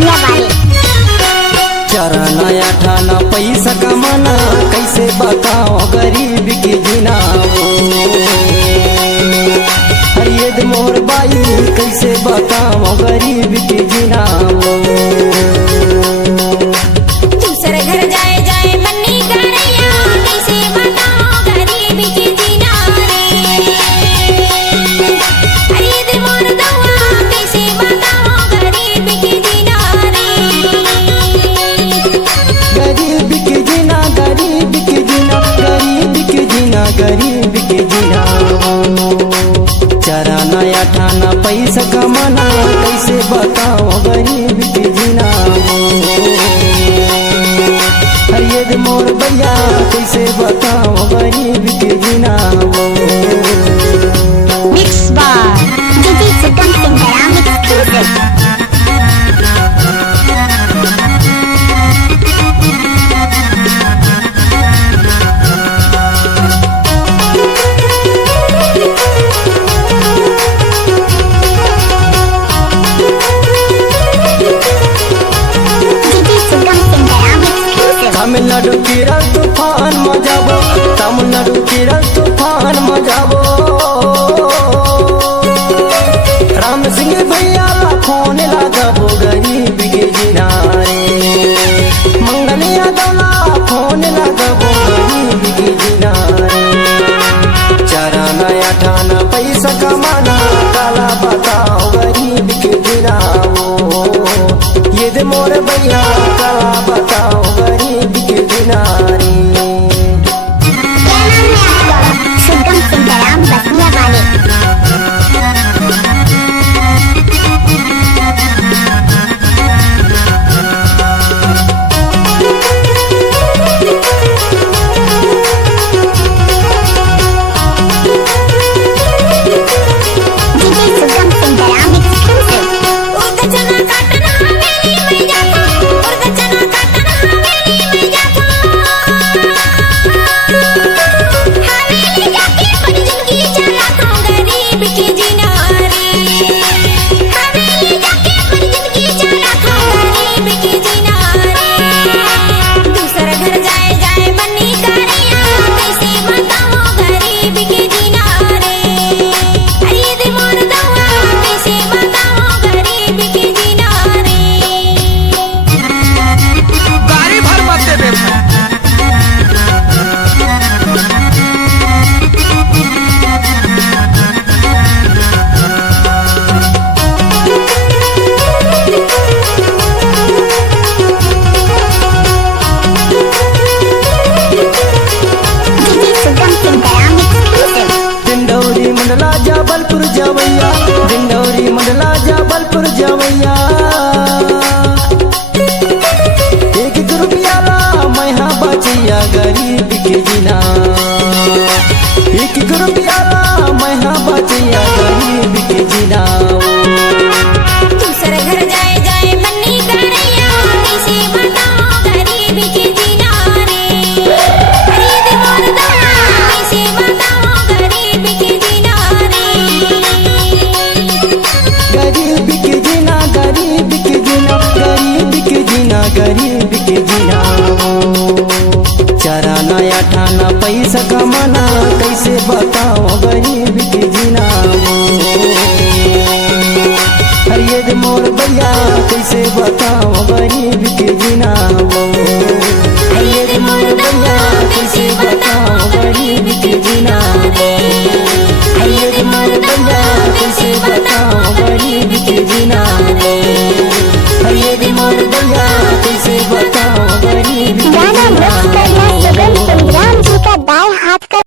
बसिया वाले। चरना ठाना पैसा कमाना कैसे बताओ गरीब की जीना हरियद मोर बाई कैसे बताओ गरीब की जीना दूसरे घर जाए जाए बन्नी करैया कैसे बताओ गरीब की जीना हरियद मोर दवा कैसे बताओ गरीब की जीना गरीब की जीना गरीब की जीना गरीब की जीना गरीब की जीना चरना ठाना पैसा कमाना कैसे बताओ गरीब की जीना हरियद मोर भैया कैसे बताओ गरीब की जीना मिक्स बार डीजे सुगम सिंह एक्सक्लूसिव। तमिलनाडु केरल तूफान मजाबो तमिलनाडु केरल तूफान मजाबो राम सिंह भैया फोन लगाबो गरीब के जिनारे मंगलिया दौला फोन लगाबो गरीब के जिनारे चरना ठाना पैसा कमाना काला बताओ गरीब के जिनाओ ये दे मोर भैया काला बताओ गरीब के जिनारे। सुगम सिंह बसिया वाले। जबलपुर जवैया डिंडौरी मंडला जबलपुर जवैया एक रुपया ला मैं बचिया गरीब के जीना एक रुपया ला मैं बचिया गरीब के जीना दूसरे घर जाए जाए बन्नी करैया कैसे बताओ गरीब की जीना हरियद मोर दवा कैसे बताओ गरीब की जीना गरीब की जीना गरीब की जीना गरीब की जीना गरीब की जीना चरना ठाना पैसा कमाना कैसे बताओ गरीब की जीना हरियद मोर भैया कैसे बताओ गरीब